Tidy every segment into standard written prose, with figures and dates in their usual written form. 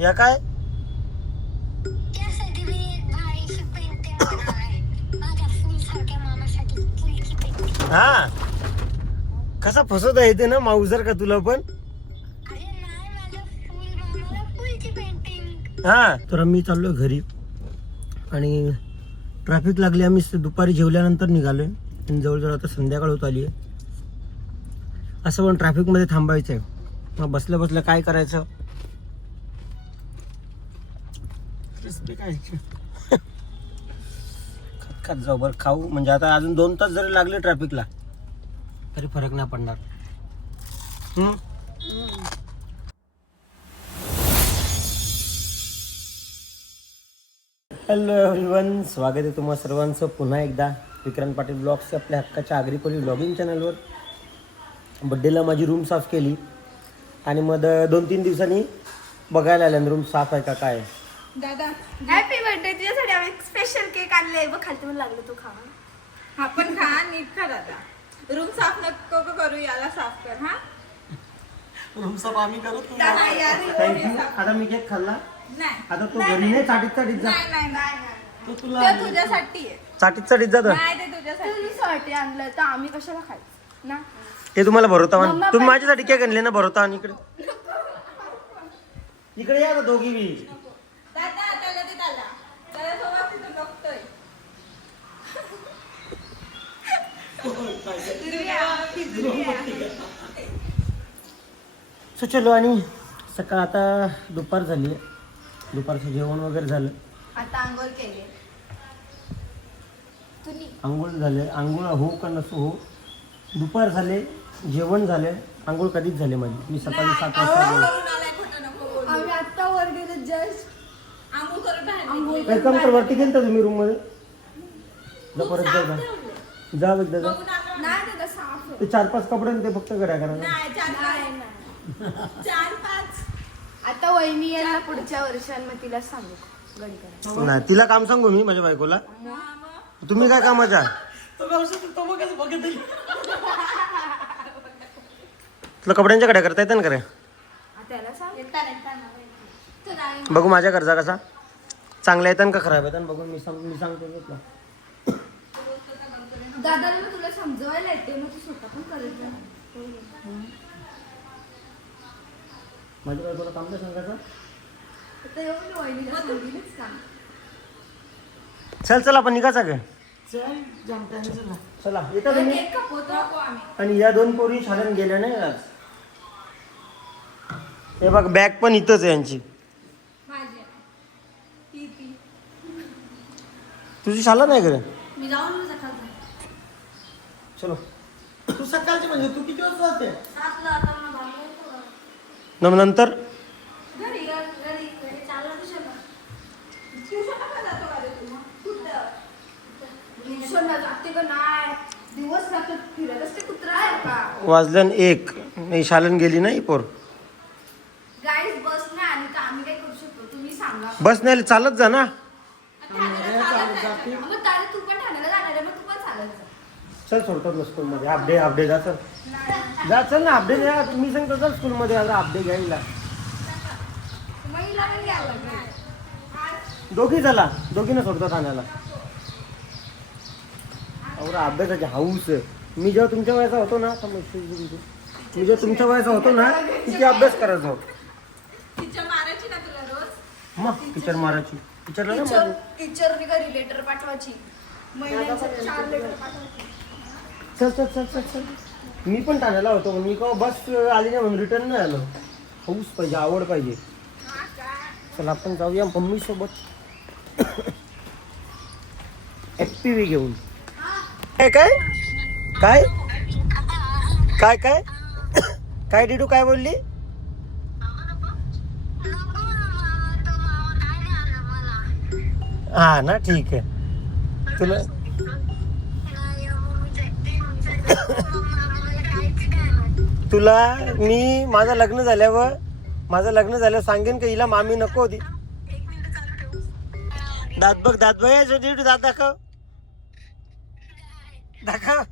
या काय त्यासाठी मी एक भारीशी पेंटिंग बनवणार आहे. माझ्या फुलसारख्या मामासाठी फुलची पेंटिंग. हा कसा फसवता येते ना माऊसर का तुला पण. अरे नाही, माझ्या फुल मामाला फुलची पेंटिंग. हा तर आम्ही चाललोय घरी आणि ट्रॅफिक लागली. आम्ही दुपारी जेवल्यानंतर निघालोय आणि जवळजवळ आता संध्याकाळ होत आली आहे. असं पण ट्रॅफिकमध्ये थांबायचं आहे. मग बसल्या बसल्या काय करायचं. क्रिस्पी खायचं. खात खात जाऊ बरं खाऊ. म्हणजे आता अजून 2 तास जरी लागले ट्रॅफिकला तरी फरक नाही पडणार. हॅलो एव्हरीवन, स्वागत आहे तुम्हा सर्वांचं पुन्हा एकदा विक्रांत पाटील ब्लॉग्सच्या आपल्या हक्काच्या आगरीपल्ली ब्लॉगिंग चॅनलवर. बड्डेला माझी रूम साफ केली आणि मग 2-3 दिवसांनी बघायला आल्या रूम साफ आहे का काय. दादा हॅपी बर्थडे. तुझ्यासाठी आम्ही स्पेशल केक आणले बघ. खालती पण लागलं तू खा. हा पण खा नीट खा दादा. रूम साफ नको करू, याला साफ कर. हा रूम साफ आम्ही करू. दादा यार थँक्यू. आता मी केक खाल्ला. नाही आता तू घरी नाही चाटीत चाटीत जा. नाही तो तुला ते तुझ्यासाठी आहे. चाटीत चाटीत जा. नाही ते तुझ्यासाठी आणलं तर आम्ही कशाला खायचं ना. हे तुम्हाला भरवता मम्मा तुम्ही पण- माझ्यासाठी केक आणले ना भरवता. आणि इकडे या ना दोघी बी. दादा त्याला ते दादा त्याला सोबत तिथं बघतोय. सो चलो. आणि सकाळ आता दुपार झाली आहे. दुपारचं जेवण वगैरे झालं. आता आंघोळ केली. तुम्ही आंघोळ झाले. आंघोळ हो का नसो हो, दुपार झाले, जेवण झाले, आंघोळ कधीच झाले माझी. मी सकाळी 7 वाजता गेलो. आम्ही आता वर गेलो जस्ट. आंघोळ करून बाहेर काय काम तर वरती गेलं तुम्ही रूम मध्ये. जा परत जा जा. जा एकदा जा. नाही दादा साफ आहे. ते 4-5 कपडे आणि ते फक्त घड्या करा. नाही. 4-5 आता वहिनी यायला पुढच्या वर्षांमध्ये तिला सांगू गडी करा. नाही तिला काम सांगू मी माझ्या बायकोला. तुम्ही काय कामाच्या. तुला कपड्यांच्या कड्या करता येतात ना करे. त्याला सांग. बघू माझ्या घरचा कसा चांगला येतात का खराब येतात बघून मी सांगतो तुला. दादाला मग तुला समजवायला येते मग तू स्वतः पण करत जा. माझ्या बायकोला काम काय सांगायचं. आता एवढं वहिनीला सांगितलंच काम. चल चल आपण निघायचा काय. चला येता तुम्ही. केक कापवतो आम्ही. आणि या 2 पोरी शाळेत गेल्या नाही आज. हे बघ बॅग पण इथंच आहे यांची. माझी ती तुझी शाळा नाही करे. मी जाऊन सकाळचा चलो. तू सकाळची म्हणजे तू किती वाजता जाते. 7ला आता मग भागवतो. नंतर घरी चालला तुझ्याला. ट्युशनला का जातो का रे तू? कुठं? ट्युशनला जाते का नाही? दिवस रात्र फिरत असते कुत्रा आहे का? वाजल्यान 1 नाही शाळेत गेली नाही पोर. गाईज बस नाही आणि तर आम्ही काय करू शकतो तुम्ही सांगा. बस नाही चालत जा ना. ठाण्याला चालत आहे. मग तारे तू पण ठाण्याला जाणार आहे मग तू पण चालत जा. चल सोडतात स्कूल मध्ये. अपडे जा चल. जा चल ना अपडे द्या. मी सांगतो चल स्कूल मध्ये अपडे घ्यायला. महिला पण घ्यावं लागेल. दोघी झाला. दोघीनं सोडतो ठाण्याला. अवरा अभ्यासाची हाऊस. मी जेव्हा तुमच्या वयाचा होतो ना मी जेव्हा तुमच्या वयाचा होतो ना किती अभ्यास करायचा होतो. टीचर मारायची ना तुला रोज. मग टीचर मारायची. टीचरला ना टीचर टीचरने घरी लेटर पाठवायची. महिन्याचं 4 लेटर पाठवायची. चल चल चल चल चल. मी पण ठाण्याला होतो पण मी केव्हा बस आली नाही म्हणून रिटर्न नाही आलो. हाऊस पाहिजे, आवड पाहिजे. चल आपण जाऊया मम्मी सोबत FPV घेऊन. काय काय काय काय काय काय डिडू काय बोलली. हा ना ठीक आहे. तुला तुला मी माझं लग्न झाल्यावर सांगेन का हिला मामी नको होती. दात बघ दात बघ. दात दाखव दाखव.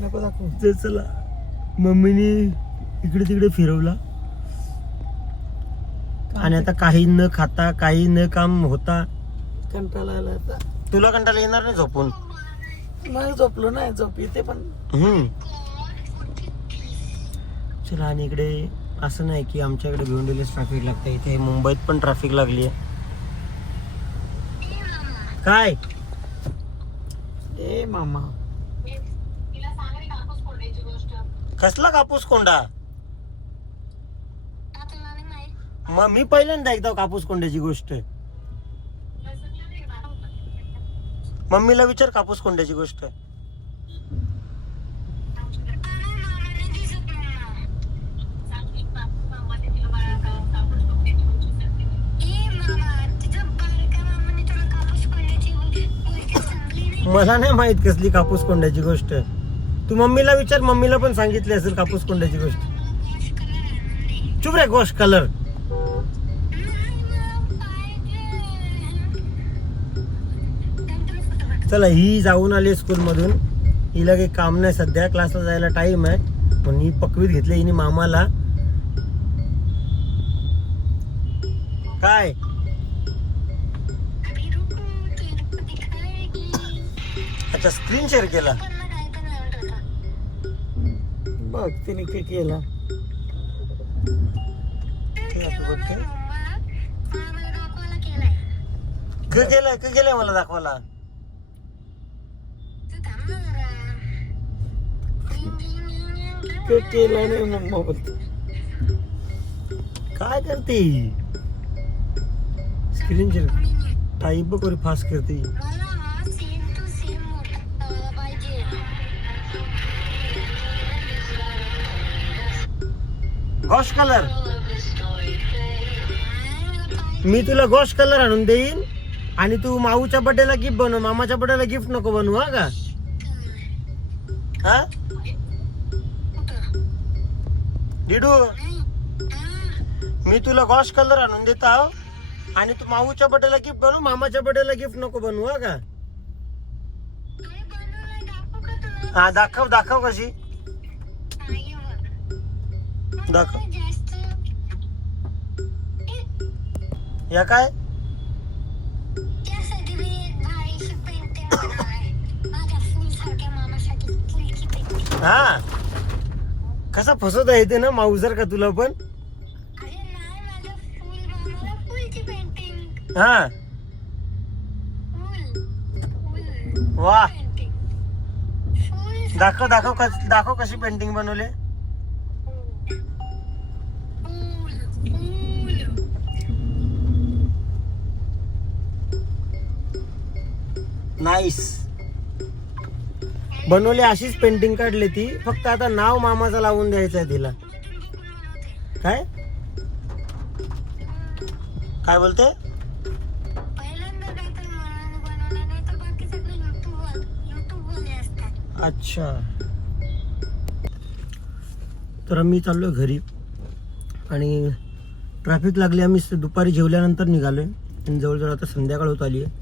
नको दाखव. चला मम्मीनी इकडे तिकडे फिरवला आणि आता काही न खाता काही न काम होता. कंटाळा आला आता. तुला कंटाळा येणार नाही झोपून? नाही झोपलो नाही, झोप येते पण चला. आणि इकडे असं नाही की आमच्याकडे भिवंडीलाच ट्रॅफिक लागतं, इथे मुंबईत पण ट्रॅफिक लागली आहे. काय ए मामा, कसला कापूस कोंडा? आता नाही माहित. मग मी पहिल्यांदा ऐकतो कापूस कोंड्याची गोष्ट. मम्मीला विचार कापूस कोंड्याची गोष्ट. मला नाही माहित कसली कापूस कोंड्याची गोष्ट. तू मम्मीला विचार, मम्मीला पण सांगितली असेल कापूस कोंड्याची गोष्ट. चुप रे, गोश कलर. चला, ही जाऊन आली स्कूल मधून. हिला काही काम नाही सध्या, क्लासला जायला टाइम आहे म्हणून ही पकवीत घेतली हिने मामाला. काय अच्छा, स्क्रीन शेअर केला. बघ तिने काय केला. केलंय मला दाखवायला. काय केला नाही मम्मा बोलते. काय करते स्क्रीन शेअर टाईप बघ बरं फास्ट करते. गॉश कलर, मी तुला गॉश कलर आणून देईन आणि तू माऊच्या बर्थडेला गिफ्ट बनव, मामाच्या बर्थडेला गिफ्ट नको बनवू. हा का? हा डिडू, मी तुला गॉश कलर आणून देत आहो आणि तू माऊच्या बर्थडेला गिफ्ट बनव, मामाच्या बर्थडेला गिफ्ट नको बनवू. हा का? हा दाखव दाखव, कशी दाखव. या काय हा कसा फसवता येते ना माऊ जर का तुला पण. हा वा, दाखव दाखव दाखव कशी पेंटिंग बनवले. नाईस बनवली, अशीच पेंटिंग काढली ती. फक्त आता नाव मामाचं लावून द्यायचं आहे तिला. काय काय बोलते? अच्छा, तर आम्ही चाललोय घरी आणि ट्रॅफिक लागली. आम्ही दुपारी जेवल्यानंतर निघालोय आणि जवळजवळ आता संध्याकाळ होत आली आहे.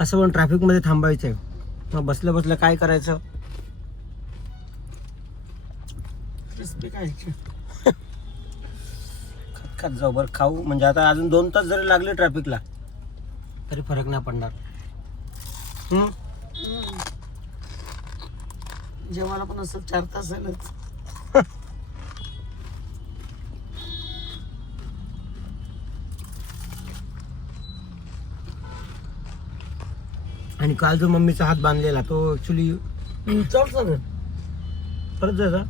असं पण ट्रॅफिकमध्ये थांबायचं आहे. मग बसल्या बसल्या काय करायचं. क्रिस्पी खायची. खात जाऊ बरं, खाऊ म्हणजे आता अजून 2 तास जरी लागले ट्रॅफिकला तरी फरक नाही पडणार. जेवायला पण असं 4 तास झालंच. आणि काल जो मम्मीचा हात बांधलेला तो ऍक्च्युली चल सर परत जायचा.